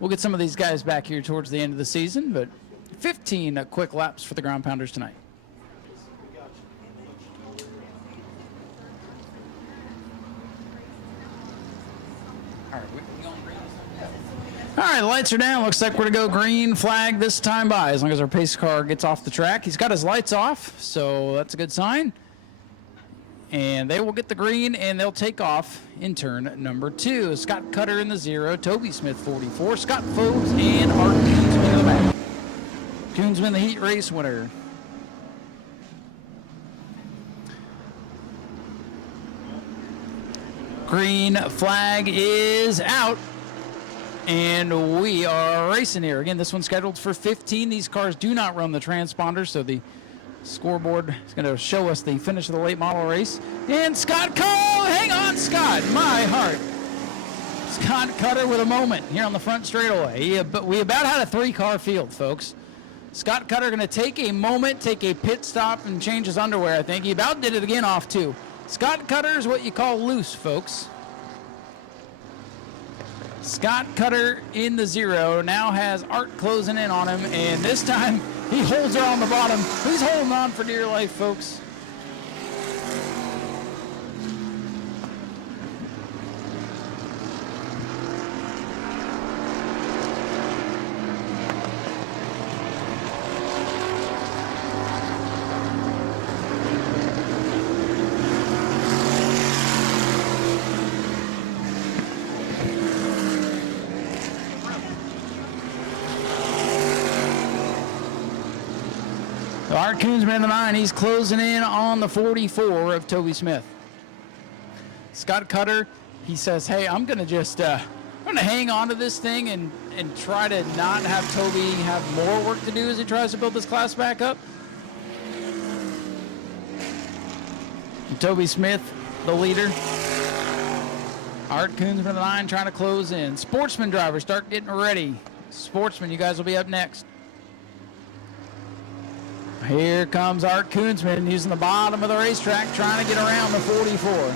We'll get some of these guys back here towards the end of the season, but 15 quick laps for the ground pounders tonight. All right, the lights are down. Looks like we're going to go green flag this time by, as long as our pace car gets off the track. He's got his lights off, so that's a good sign. And they will get the green, and they'll take off in turn number 2. Scott Cutter in the 0, Toby Smith 44, Scott Fogues, and Art Koonsman in the back. Koonsman, the heat race winner. Green flag is out. And we are racing here. Again, this one's scheduled for 15. These cars do not run the transponder, so the scoreboard is going to show us the finish of the late model race. And Scott Cole, hang on, Scott, my heart. Scott Cutter with a moment here on the front straightaway. But we about had a 3-car field, folks. Scott Cutter going to take a moment, take a pit stop, and change his underwear, I think. He about did it again off, too. Scott Cutter is what you call loose, folks. Scott Cutter in the 0 now has Art closing in on him, and this time he holds her on the bottom. He's holding on for dear life, folks. Art Koonsman in the 9, he's closing in on the 44 of Toby Smith. Scott Cutter, he says, hey, I'm going to just, I'm going to hang on to this thing and try to not have Toby have more work to do as he tries to build this class back up. And Toby Smith, the leader. Art Koonsman in the 9 trying to close in. Sportsman drivers, start getting ready. Sportsman, you guys will be up next. Here comes Art Koonsman using the bottom of the racetrack, trying to get around the 44.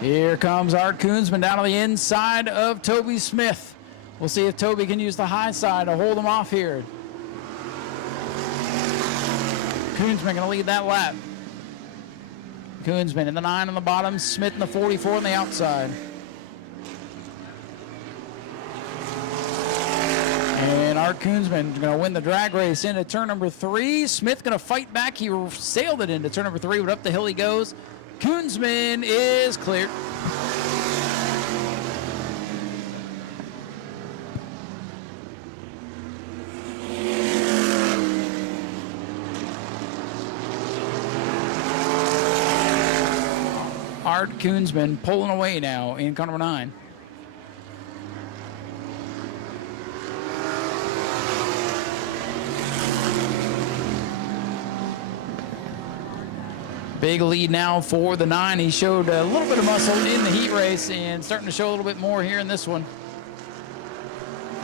Here comes Art Koonsman down on the inside of Toby Smith. We'll see if Toby can use the high side to hold him off here. Koonsman going to lead that lap. Koonsman in the 9 on the bottom, Smith in the 44 on the outside. And Art Koonsman going to win the drag race into turn number 3. Smith going to fight back. He sailed it into turn number 3, but up the hill he goes. Koonsman is clear. Art Koonsman pulling away now in car number 9. Big lead now for the 9. He showed a little bit of muscle in the heat race and starting to show a little bit more here in this one.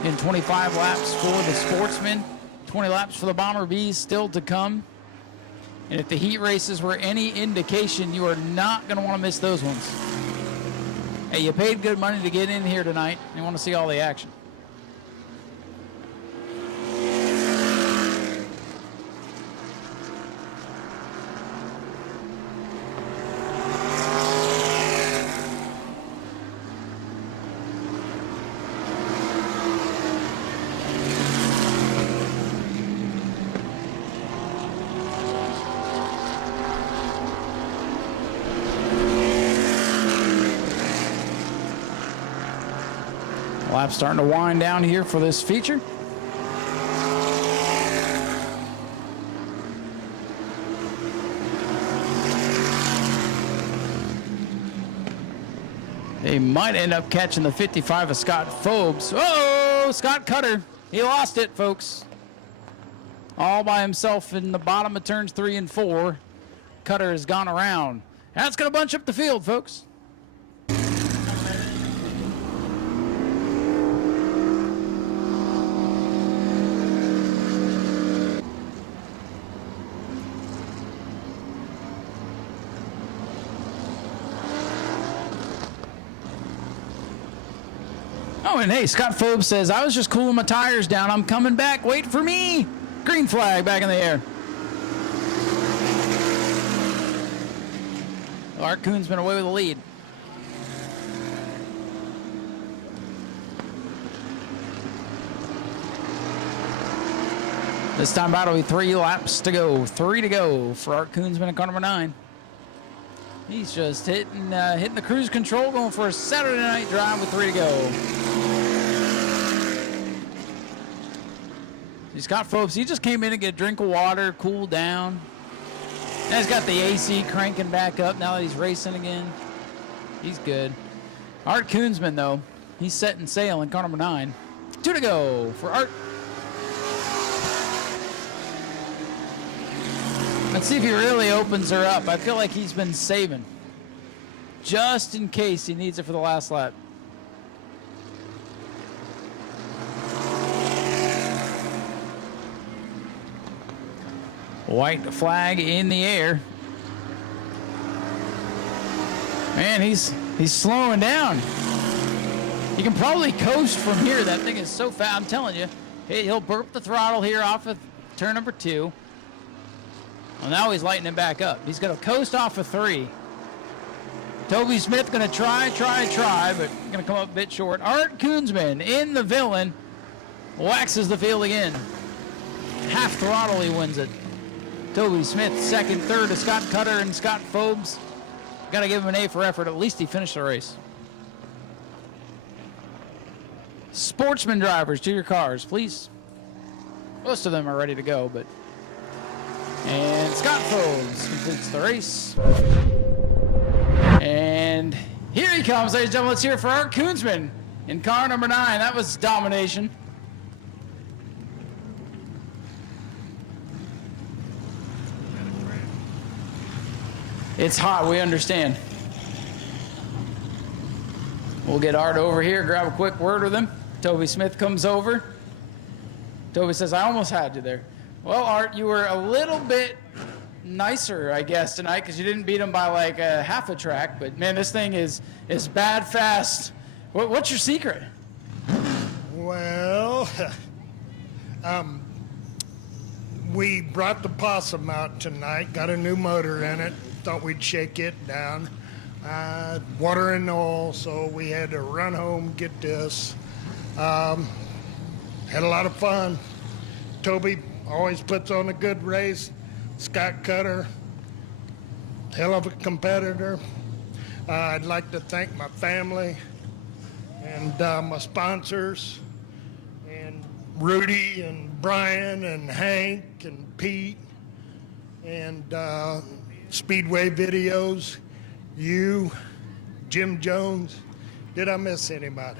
In 25 laps for the Sportsman, 20 laps for the Bomber Bees still to come. And if the heat races were any indication, you are not going to want to miss those ones. Hey, you paid good money to get in here tonight. You want to see all the action. Lap starting to wind down here for this feature. They might end up catching the 55 of Scott Fogues. Oh, Scott Cutter. He lost it, folks. All by himself in the bottom of turns 3 and 4. Cutter has gone around. That's going to bunch up the field, folks. Oh, and hey, Scott Phobes says, I was just cooling my tires down. I'm coming back. Wait for me. Green flag back in the air. Art Kuhn's been away with the lead. This time out, it'll be 3 laps to go. 3 to go for Art Kuhnsman in car number 9. He's just hitting the cruise control, going for a Saturday night drive with 3 to go. Scott Phobes, he just came in to get a drink of water, cool down. Now he's got the AC cranking back up now that he's racing again. He's good. Art Kuhnsman, though, he's setting sail in car number 9. 2 to go for Art. Let's see if he really opens her up. I feel like he's been saving just in case he needs it for the last lap. White flag in the air. Man, he's slowing down. You can probably coast from here. That thing is so fast. I'm telling you. Hey, he'll burp the throttle here off of turn number 2. Well, now he's lightening back up. He's going to coast off of 3. Toby Smith going to try, but going to come up a bit short. Art Kuhnsman in the villain waxes the field again. Half throttle, he wins it. Toby Smith, second, third to Scott Cutter and Scott Phobes. Got to give him an A for effort. At least he finished the race. Sportsman drivers, to your cars, please. Most of them are ready to go, but... And Scott Phobes completes the race. And here he comes, ladies and gentlemen. Let's hear it for Art Kuhnsman in car number 9. That was domination. It's hot, we understand. We'll get Art over here, grab a quick word with him. Toby Smith comes over. Toby says, I almost had you there. Well, Art, you were a little bit nicer, I guess, tonight because you didn't beat him by like a half a track. But, man, this thing is bad fast. What's your secret? Well, we brought the possum out tonight, got a new motor in it. Thought we'd shake it down. Water and oil, so we had to run home, get this. Had a lot of fun. Toby always puts on a good race. Scott Cutter, hell of a competitor. I'd like to thank my family and my sponsors, and Rudy and Brian and Hank and Pete and Speedway Videos, you, Jim Jones. Did I miss anybody?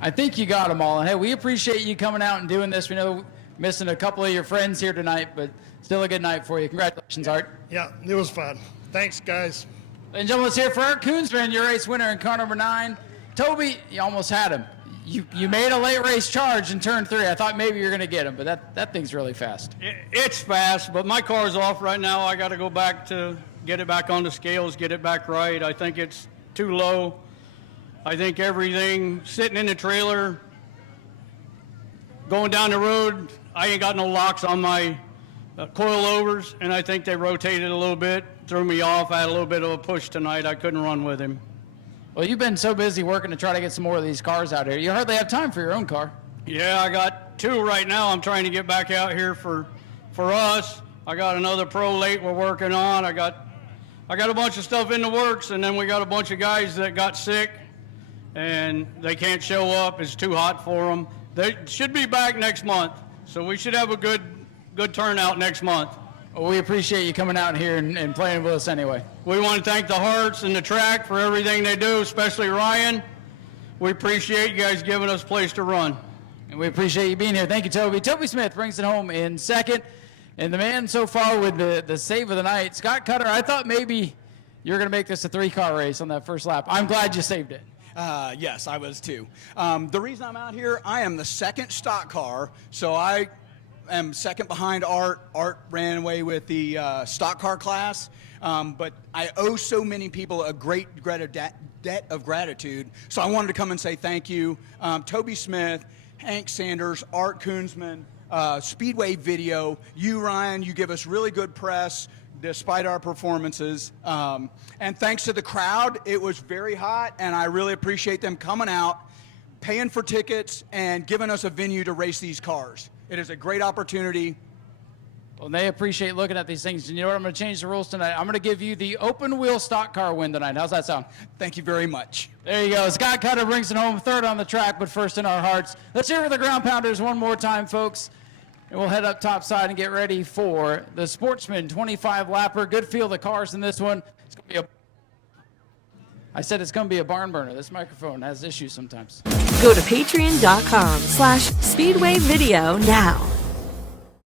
I think you got them all. And hey, we appreciate you coming out and doing this. We know missing a couple of your friends here tonight, but still a good night for you. Congratulations, Art. Yeah, it was fun. Thanks, guys. Ladies and gentlemen, let's hear it for Art Kuhnsman, your race winner in car number 9. Toby, you almost had him. You made a late race charge in turn 3. I thought maybe you were going to get him, but that thing's really fast. It's fast, but my car's off right now. I got to go back to get it back on the scales, get it back right. I think it's too low. I think everything sitting in the trailer, going down the road, I ain't got no locks on my coilovers, and I think they rotated a little bit, threw me off. I had a little bit of a push tonight. I couldn't run with him. Well, you've been so busy working to try to get some more of these cars out here. You hardly have time for your own car. Yeah, I got 2 right now. I'm trying to get back out here for us. I got another Pro Late we're working on. I got a bunch of stuff in the works, and then we got a bunch of guys that got sick, and they can't show up. It's too hot for them. They should be back next month, so we should have a good turnout next month. Well, we appreciate you coming out here and playing with us anyway. We want to thank the Hearts and the track for everything they do, especially Ryan. We appreciate you guys giving us a place to run. And we appreciate you being here. Thank you, Toby. Toby Smith brings it home in second. And the man so far with the save of the night, Scott Cutter, I thought maybe you were going to make this a 3-car race on that first lap. I'm glad you saved it. Yes, I was too. The reason I'm out here, I am the second stock car, so I am second behind Art. Art ran away with the stock car class, but I owe so many people a great debt of gratitude. So I wanted to come and say thank you. Toby Smith, Hank Sanders, Art Koonsman, Speedway Video, you, Ryan, you give us really good press despite our performances. And thanks to the crowd, it was very hot, and I really appreciate them coming out, paying for tickets, and giving us a venue to race these cars. It is a great opportunity. Well, they appreciate looking at these things. And you know what? I'm going to change the rules tonight. I'm going to give you the open wheel stock car win tonight. How's that sound? Thank you very much. There you go. Scott Cutter brings it home, third on the track, but first in our hearts. Let's hear it for the ground pounders one more time, folks. And we'll head up topside and get ready for the Sportsman 25 lapper. Good feel the cars in this one. It's going to be I said it's going to be a barn burner. This microphone has issues sometimes. Go to patreon.com/Speedway Video now.